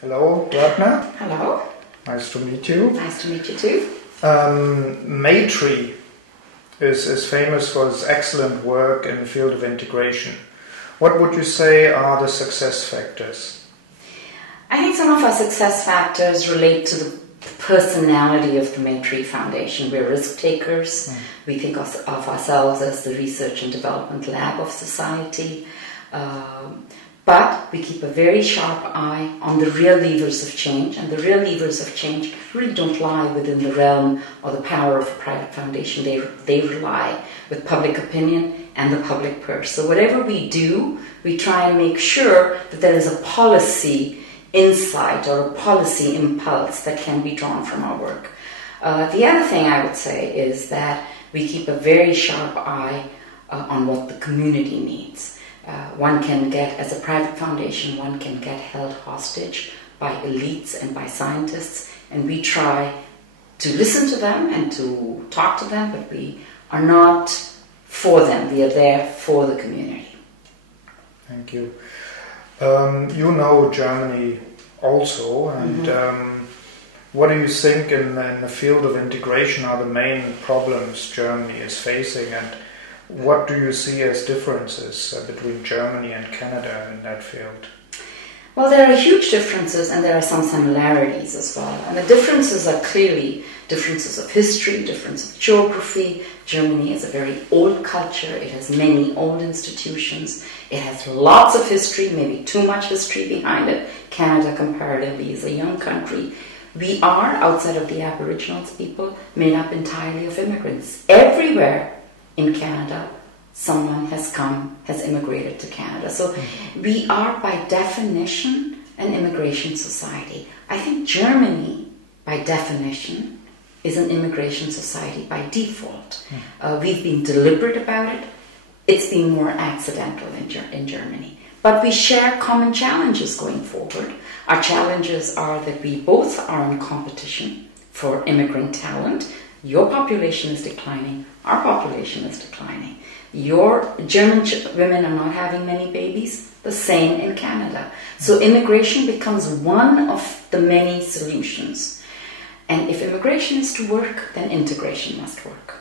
Hello, Ratna. Hello. Nice to meet you. Nice to meet you too. Maytree is famous for its excellent work in the field of integration. What would you say are the success factors? I think some of our success factors relate to the personality of the Maytree Foundation. We're risk takers. We think of ourselves as the research and development lab of society. But we keep a very sharp eye on the real levers of change, and the real levers of change really don't lie within the realm or the power of a private foundation. They rely with public opinion and the public purse. So whatever we do, we try and make sure that there is a policy insight or a policy impulse that can be drawn from our work. The other thing I would say is that we keep a very sharp eye on what the community needs. One can get, as a private foundation, one can get held hostage by elites and by scientists, and we try to listen to them and to talk to them, but we are not for them. We are there for the community. Thank you. You know Germany also, and what do you think in the field of integration are the main problems Germany is facing, and what do you see as differences between Germany and Canada in that field? Well, there are huge differences and there are some similarities as well. And the differences are clearly differences of history, difference of geography. Germany is a very old culture. It has many old institutions. It has lots of history, maybe too much history behind it. Canada, comparatively, is a young country. We are, outside of the Aboriginals people, made up entirely of immigrants. Everywhere in Canada, someone has immigrated to Canada. So we are, by definition, an immigration society. I think Germany, by definition, is an immigration society by default. We've been deliberate about it. It's been more accidental in Germany. But we share common challenges going forward. Our challenges are that we both are in competition for immigrant talent. Your population is declining. Our population is declining. Your German women are not having many babies. The same in Canada. So immigration becomes one of the many solutions. And if immigration is to work, then integration must work.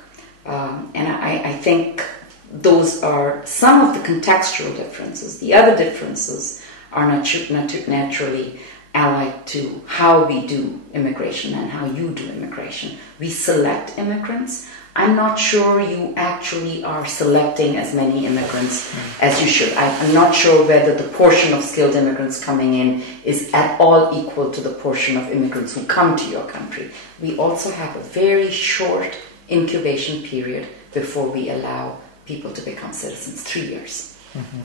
And I think those are some of the contextual differences. The other differences are naturally allied to how we do immigration and how you do immigration. We select immigrants. I'm not sure you actually are selecting as many immigrants as you should. I'm not sure whether the portion of skilled immigrants coming in is at all equal to the portion of immigrants who come to your country. We also have a very short incubation period before we allow people to become citizens, 3 years.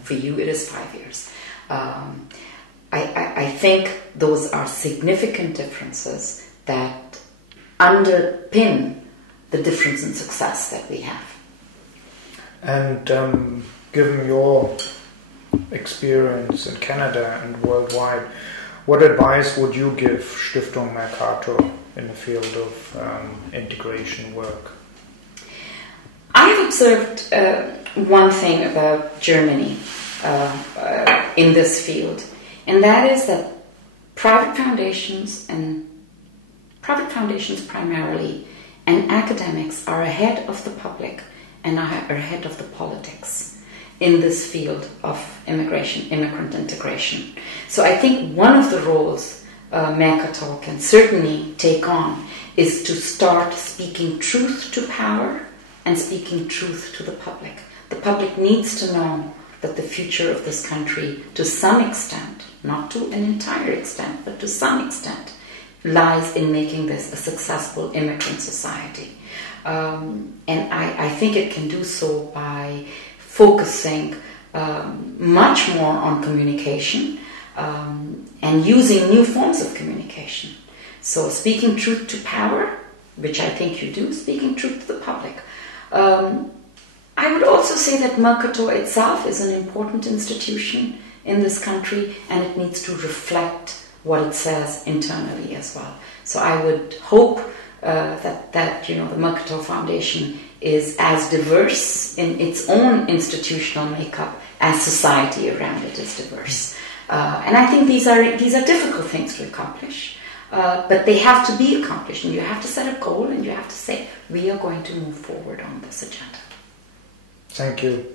For you, it is 5 years. I think those are significant differences that underpin the difference in success that we have. And given your experience in Canada and worldwide, what advice would you give Stiftung Mercator in the field of integration work? I've observed one thing about Germany in this field, and that is that private foundations primarily, and academics are ahead of the public and are ahead of the politics in this field of immigrant integration. So I think one of the roles Mercator can certainly take on is to start speaking truth to power and speaking truth to the public. The public needs to know that the future of this country, to some extent, not to an entire extent, but to some extent, lies in making this a successful immigrant society. And I think it can do so by focusing much more on communication and using new forms of communication. So speaking truth to power, which I think you do, speaking truth to the public. I would also say that Mercator itself is an important institution in this country, and it needs to reflect what it says internally as well. So I would hope that the Mercator Foundation is as diverse in its own institutional makeup as society around it is diverse. And I think these are difficult things to accomplish, but they have to be accomplished, and you have to set a goal and you have to say, we are going to move forward on this agenda. Thank you.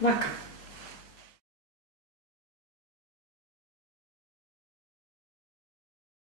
Welcome.